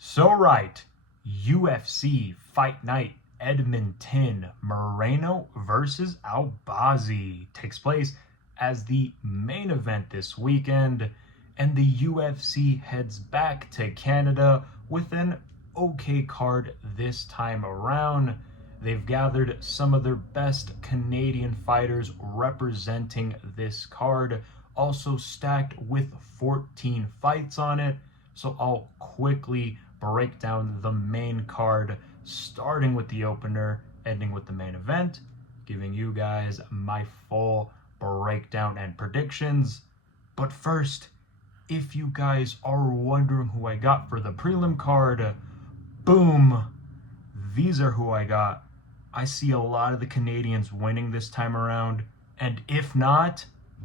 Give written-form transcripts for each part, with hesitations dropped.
So right, UFC Fight Night Edmonton, Moreno versus Albazi takes place as the main event this weekend, and the UFC heads back to Canada with an okay card this time around. They've gathered some of their best Canadian fighters representing this card, also stacked with 14 fights on it. So I'll quickly break down the main card, starting with the opener, ending with the main event, giving you guys my full breakdown and predictions. But first, if you guys are wondering who I got for the prelim card, boom, these are who I got. I see a lot of the Canadians winning this time around, and if not,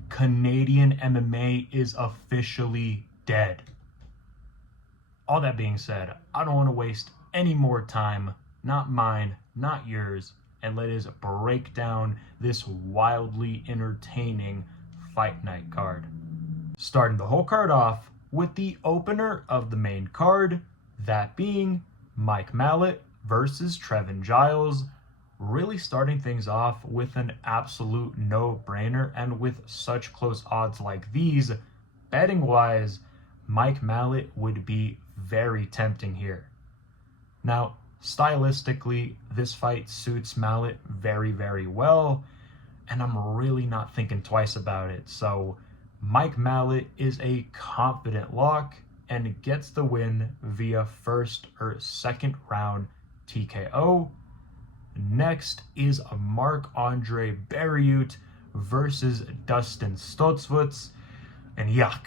Canadian MMA is officially dead. All that being said, I don't want to waste any more time, not mine, not yours, and let us break down this wildly entertaining fight night card. Starting the whole card off with the opener of the main card, that being Malott versus Trevin Giles. Really starting things off with an absolute no-brainer, and with such close odds like these, betting-wise, Malott would be very tempting here. Now, stylistically, this fight suits Malott very, very well, and I'm really not thinking twice about it. So, Malott is a confident lock and gets the win via first or second round TKO. Next is Marc-Andre Barriault versus Dustin Stoltzfus, and yuck.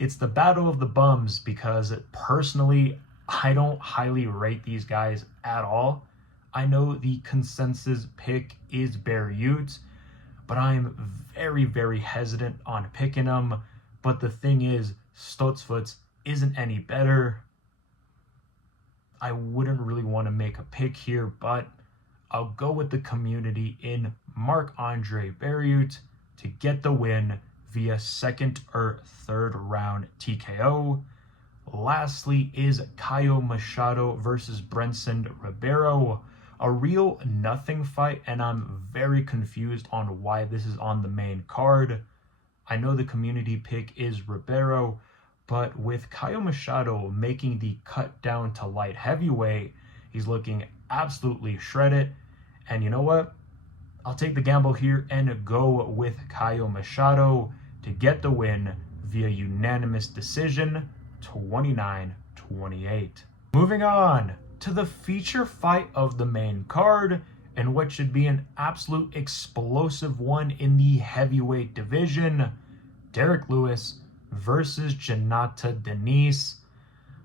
It's the battle of the bums, because personally, I don't highly rate these guys at all. I know the consensus pick is Barriault, but I'm very, very hesitant on picking him. But the thing is, Stoltzfus isn't any better. I wouldn't really want to make a pick here, but I'll go with the community in Marc-Andre Barriault to get the win via second or third round TKO. Lastly is Caio Machado versus Brendson Ribeiro. A real nothing fight, and I'm very confused on why this is on the main card. I know the community pick is Ribeiro, but with Caio Machado making the cut down to light heavyweight, he's looking absolutely shredded. And you know what? I'll take the gamble here and go with Caio Machado to get the win via unanimous decision, 29-28. Moving on to the feature fight of the main card, and what should be an absolute explosive one in the heavyweight division, Derrick Lewis versus Jhonata Diniz.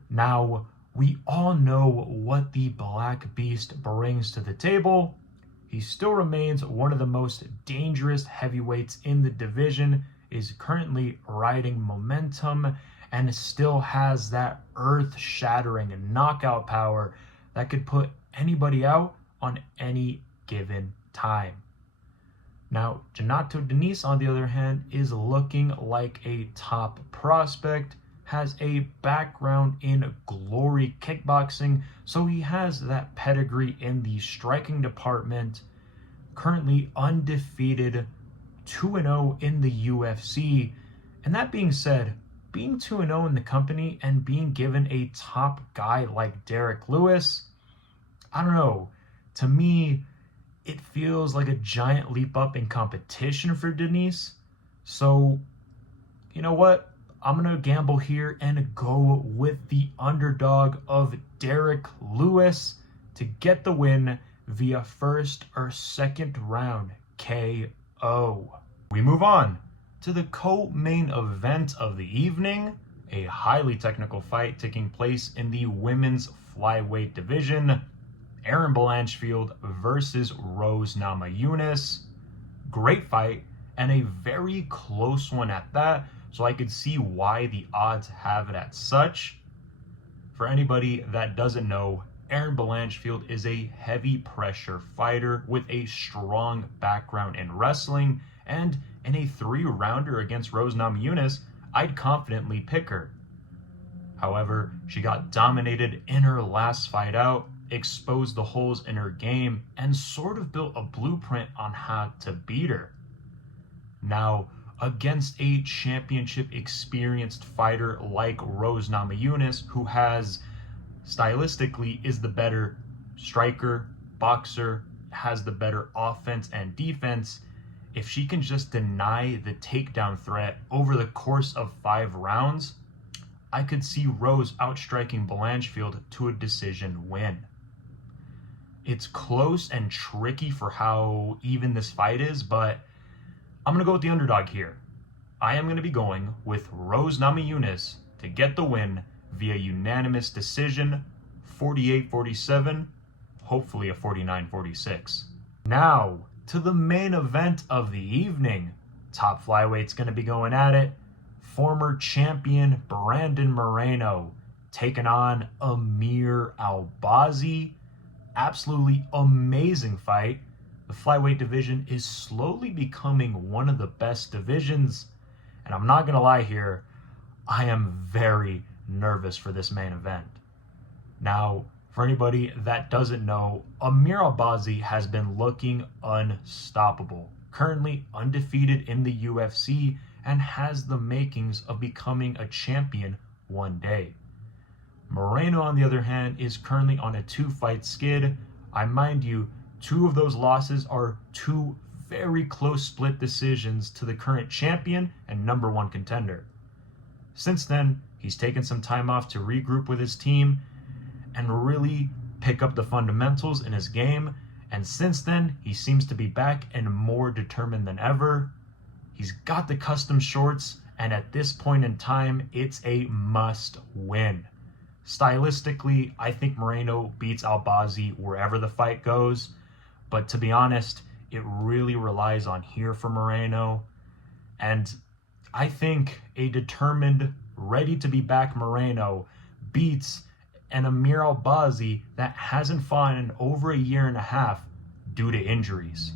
Now, we all know what the Black Beast brings to the table. He still remains one of the most dangerous heavyweights in the division, is currently riding momentum, and still has that earth-shattering knockout power that could put anybody out on any given time. Now, Jhonata Diniz, on the other hand, is looking like a top prospect, has a background in glory kickboxing, so he has that pedigree in the striking department, currently undefeated, 2-0 in the UFC. And that being said, being 2-0 in the company and being given a top guy like Derrick Lewis, I don't know, to me, it feels like a giant leap up in competition for Diniz. So, you know what? I'm going to gamble here and go with the underdog of Derrick Lewis to get the win via first or second round KO. We move on to the co-main event of the evening, a highly technical fight taking place in the women's flyweight division, Erin Blanchfield versus Namajunas. Great fight, and a very close one at that, so I could see why the odds have it at such. For anybody that doesn't know, Erin Blanchfield is a heavy pressure fighter with a strong background in wrestling, and in a 3-rounder against Namajunas, I'd confidently pick her. However, she got dominated in her last fight out, exposed the holes in her game, and sort of built a blueprint on how to beat her. Now, against a championship experienced fighter like Rose Namajunas, who stylistically is the better striker, boxer, has the better offense and defense, if she can just deny the takedown threat over the course of 5 rounds, I could see Rose outstriking Blanchfield to a decision win. It's close and tricky for how even this fight is, but I'm going to go with the underdog here. I am going to be going with Rose Namajunas to get the win via unanimous decision, 48-47, hopefully a 49-46. Now, to the main event of the evening. Top flyweight's going to be going at it. Former champion Brandon Moreno taking on Amir Albazi. Absolutely amazing fight. The flyweight division is slowly becoming one of the best divisions. And I'm not going to lie here, I am very nervous for this main event. Now, for anybody that doesn't know, Amir Albazi has been looking unstoppable. Currently undefeated in the UFC and has the makings of becoming a champion one day. Moreno, on the other hand, is currently on a 2-fight skid. I mind you, 2 of those losses are 2 very close split decisions to the current champion and number 1 contender. Since then, he's taken some time off to regroup with his team and really pick up the fundamentals in his game. And since then, he seems to be back and more determined than ever. He's got the custom shorts, and at this point in time, it's a must win. Stylistically, I think Moreno beats Albazi wherever the fight goes, but to be honest, it really relies on here for Moreno. And I think a determined, ready to be back Moreno beats an Amir Albazi that hasn't fought in over a year and a half due to injuries.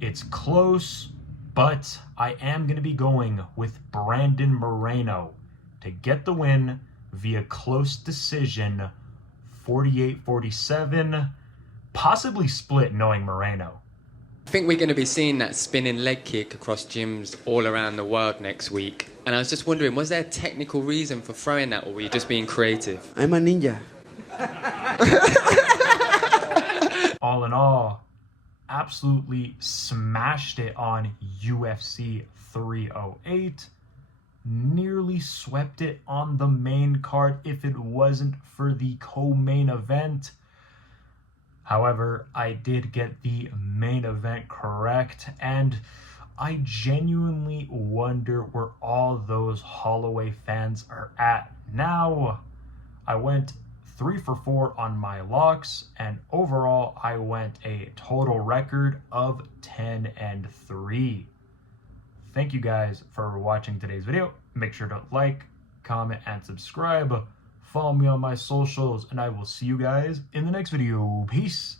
It's close, but I am going to be going with Brandon Moreno to get the win via close decision, 48-47, possibly split knowing Moreno. I think we're going to be seeing that spinning leg kick across gyms all around the world next week. And I was just wondering, was there a technical reason for throwing that, or were you just being creative? I'm a ninja. All in all, absolutely smashed it on UFC 308. Nearly swept it on the main card if it wasn't for the co-main event. However, I did get the main event correct, and I genuinely wonder where all those Holloway fans are at now. I went 3 for 4 on my locks, and overall I went a total record of 10-3. Thank you guys for watching today's video. Make sure to like, comment, and subscribe. Follow me on my socials, and I will see you guys in the next video. Peace.